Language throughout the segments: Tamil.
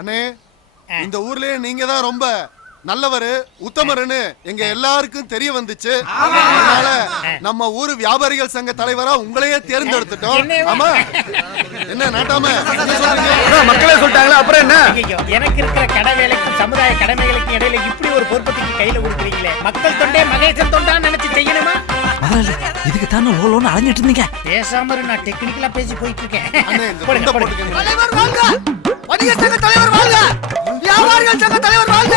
அண்ணே இந்த ஊர்லயே நீங்க தான் ரொம்ப நல்லவரு உத்தமருன்னு எங்க எல்லாருக்கும் தெரிய வந்துச்சு. அதனால நம்ம ஊரு வியாபாரிகள் சங்க தலைவரா உங்களையே தேர்ந்தெடுத்துட்டோம். ஆமா என்ன நாட்டாம மக்களே சொல்லிட்டாங்களா அப்புறம் என்ன? எனக்கு இருக்கிற கடை வேலைக்கும் சமுதாய கடமைகளுக்கும் இடையில இப்படி ஒரு பொறுப்பத்துக்கு கையில கொடுக்குறீங்களே. மக்கள் தொண்டே மகேசன் தொண்டா நினைச்சு செய்யணுமா? இதுக்கு தானே லோலோன்னு அலைஞ்சிட்டு இருந்தீங்க. பேசாம நான் டெக்னிக்கலா பேசி போயிட்டு இருக்கேன். தலைவர் வாழ்க! வணிக சங்க தலைவர் வாழ்க! வியாபாரிகள் சங்க தலைவர் வாழ்க!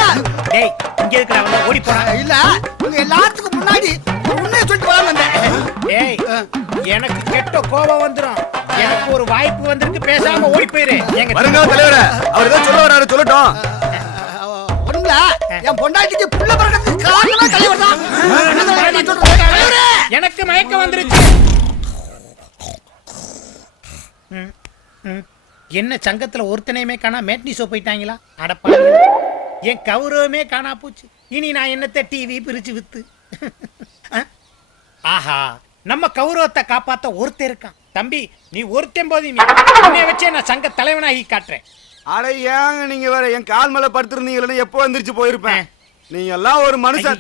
டேய் இங்க இருக்கற அவன ஓடி போடா. இல்ல உங்க எல்லாத்துக்கும் முன்னாடி உன்னை சொல்லிட்டு வரேன் வந்தேன். டேய் எனக்கு கெட்ட கோபம் வந்துரும். எனக்கு ஒரு வாய்ப்பு வந்திருக்கு, பேசாம ஓடி போயிரு. எங்க வருங்க தலைவரே, அவர் ஏதோ சொல்ல வராரு சொல்லட்டும். ஒண்ணுல என் பொண்டாட்டிக்கு புள்ள பிறக்கிறதுக்கு காரணமே தலைவர் தான். எனக்கு மயக்கம் வந்துருச்சு. என்ன சங்கத்துல ஒருத்தனையுமே காணா, மேட்னி ஷோ போயிட்டாங்களா? அடப்பா என் கௌரவமே காணா போச்சு. இனி நான் என்னத்த டிவி பிரிச்சு வித்து? ஆஹா நம்ம கௌரவத்தை காப்பாத்த ஒருத்தன் இருக்கான். தம்பி நீ ஒருத்தன் போது என்னைய வச்சே நான் சங்க தலைவனாகி காட்டுறேன். அட ஏங்க நீங்க வேற என் கால் மேல படுத்திருந்தீங்களே, எப்போ எந்திரிச்சு போயிருப்பேன். நீங்க எல்லாம் ஒரு மனுஷன்.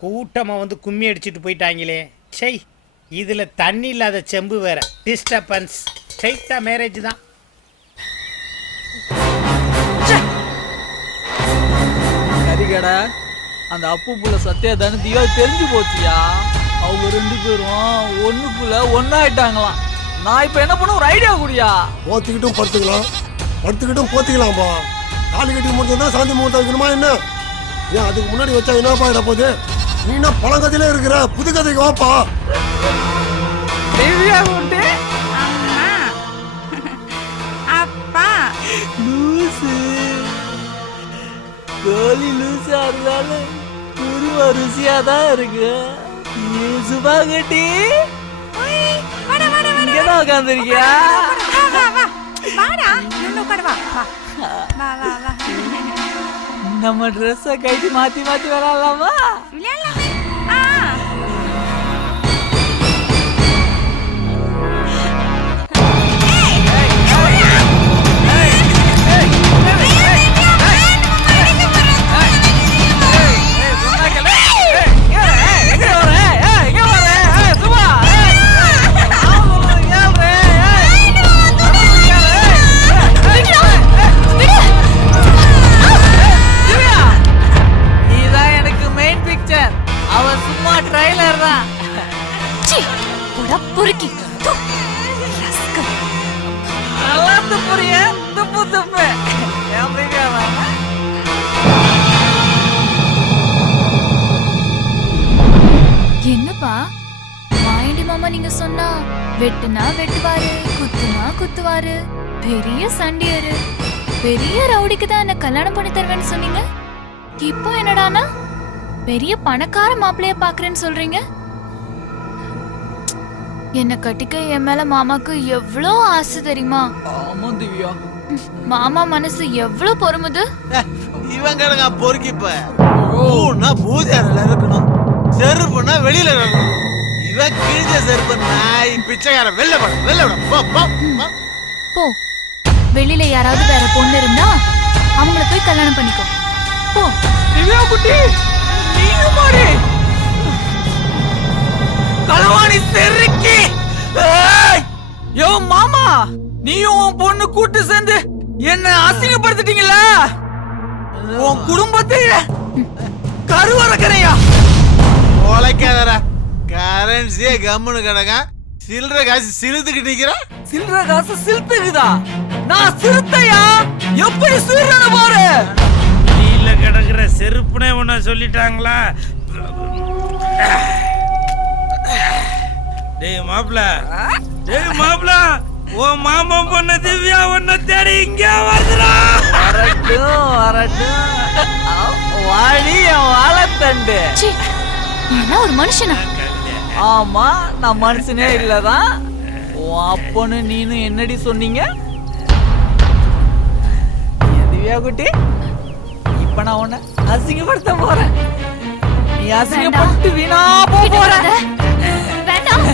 கூட்டமா வந்து கும்மி அடிச்சுட்டு போயிட்டாங்களே. சை இதுல தண்ணி இல்லாத செம்பு வேற. டிஸ்டர்பன்ஸ். ஸ்ட்ரைட்டா மேரேஜ் தான். கரிகடா அந்த அப்பு புள்ள சத்தியா தனத்தியோ தெரிஞ்சு போச்சியா. அவங்க 2 பேரும் ஒண்ணுக்குள்ள ஒன்னாயிட்டாங்களாம். நான் இப்ப என்ன பண்ண ஒரு ஐடியா குடியா. போத்திக்கிட்டும் படுத்துக்கலாம், படுத்துக்கிட்டும் போத்திக்கலாம்பா. காலு கட்டி முடிஞ்சா சாந்தி மூட்டை வைக்கணுமா என்ன? ஏன் அதுக்கு முன்னாடி வச்சா என்னப்பா இட போகுது? நீ என்ன பழங்கதையில இருக்கிற, புது கதைக்கு வாப்பா. திவ்யா உண்டு அம்மா அப்பா லூசு கோழி லூசா இருந்தாலும் குருவா ருசியா தான் இருக்கு. சுபா கட்டி இங்கதான் உட்காந்துருக்கியா? வாடா இன்னும் உட்காரு. வா வா வா வா. நம்ம ட்ரெஸ்ஸை கட்டி மாத்தி மாத்தி விளையாடலாமா? விளையாடலாமே. பொறுக்கி என்னப்பா மாயண்டி மாமா நீங்க சொன்னா வெட்டுனா வெட்டுவாரு, குத்துனா குத்துவாரு, பெரிய சண்டியரு, பெரிய ரவுடிக்கு தான் என்ன கல்யாணம் பண்ணி தருவேன்னு சொன்னீங்க. இப்போ என்னடானா பெரிய பணக்கார மாப்பிள்ளைய பாக்குறேன்னு சொல்றீங்க. என்ன கட்டிக்க என் மேல மாமாக்கு எவ்வளோ ஆசை தெரியுமா? ஆமா திவ்யா, மாமா மனசு எவ்வளவு பொறுமுது. இவங்க பொறுக்கிப்ப பூஜாரில இருக்கணும், செருப்புனா வெளியில இருக்கணும். இவன் கிழிஞ்ச செருப்பு நாய் பிச்சைக்கார வெளில போ. வெளியில யாராவது வேற பொண்ணு இருந்தா அவங்கள போய் கல்யாணம் பண்ணிக்கோ போ. திவ்யா குட்டி நீங்க மாறி களவாணி செருக்கி. யோ மாமா, நீயும் உன் பொண்ணு கூட்டு சேர்ந்து என்ன அசிங்கப்படுத்திட்டீங்களா? உன் குடும்பத்தையே கருவறக்கறையா உழைக்காதர கரன்சியே கம்முன்னு கிடக்க. சில்லற காசு சிலுத்துக்கிட்டு நிக்கிற. சில்லற காசு சிலுத்துக்குதா? நான் சிறுத்தையா? எப்படி சீரன பாரு. நீல கிடக்குற செருப்புனே உன்ன சொல்லிட்டாங்களா? டேய் மாப்ள, டேய் மாப்ள, ஓ மாமா பொண்ணு திவ்யா உன்னை தேடி இங்க வருதுடா. வரட்டும் வரட்டும், வாடி என் வாழைத்தண்டு. என்ன ஒரு மனுஷனா? ஆமா நான் மனுஷனே இல்லதான். உன் அப்பன்னு நீனு என்னடி சொன்னீங்க? திவ்யா குட்டி, இப்ப நான் உன்னை அசிங்கப்படுத்த போறேன். நீ அசிங்கப்பட்டு வீணா போற. வேண்டாம்.